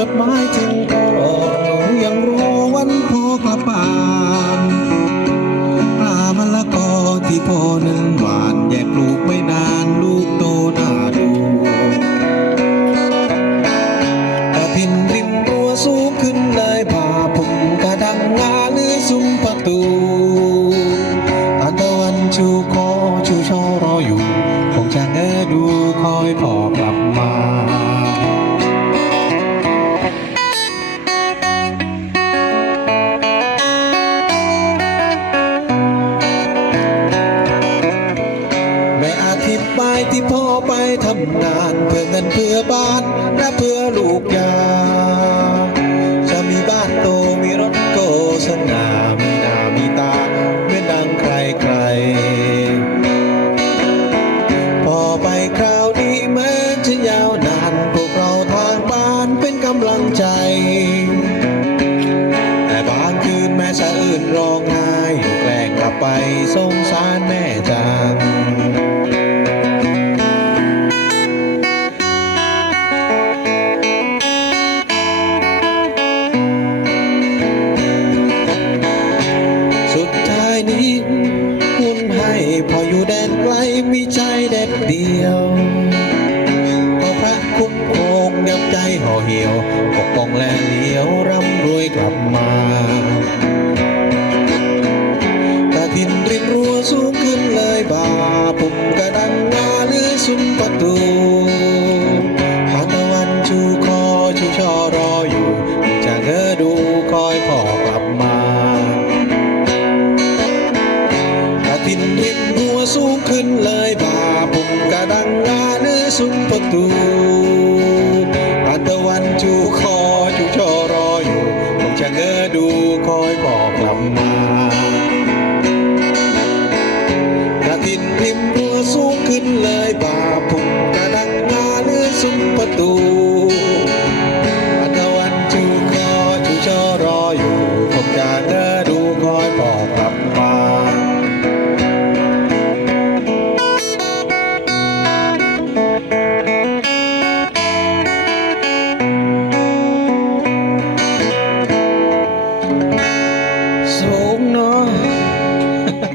จดหมายถึงพ่อหนูยังรอวันพ่อกลับบ้านปลามะละกอที่พ่อนึ่งหวานแยกลูกไม่นานลูกโตน้าดูกระพินริมรัวสูงขึ้นเลยผ่าผมกระดังงาหรือซุ้มประตูตานตะวันชูคอชูชอรออยู่ คงจะเงอดูคอยพ่อกลับมาำงานเพื่อเงินเพื่อบ้านและเพื่อลูกยา จะมีบ้านโตมีรถโกสง่ามีหน้ามีตาเหมือนดังใครใคร พอไปคราวนี้แม้จะยาวนานพวกเราทางบ้านเป็นกำลังใจ แต่บางคืนแม่สะอื่นร้องไห้แกล้งกลับไปสงสารแม่จัง พออยู่แดนไกลมีใจเด็ดเดียวพอพระคุ้มครองยับใจห่อเหี่ยวปกป้องและเลี้ยวร่ำรวยกลับมา ปุ่มก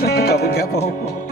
Couple, couple.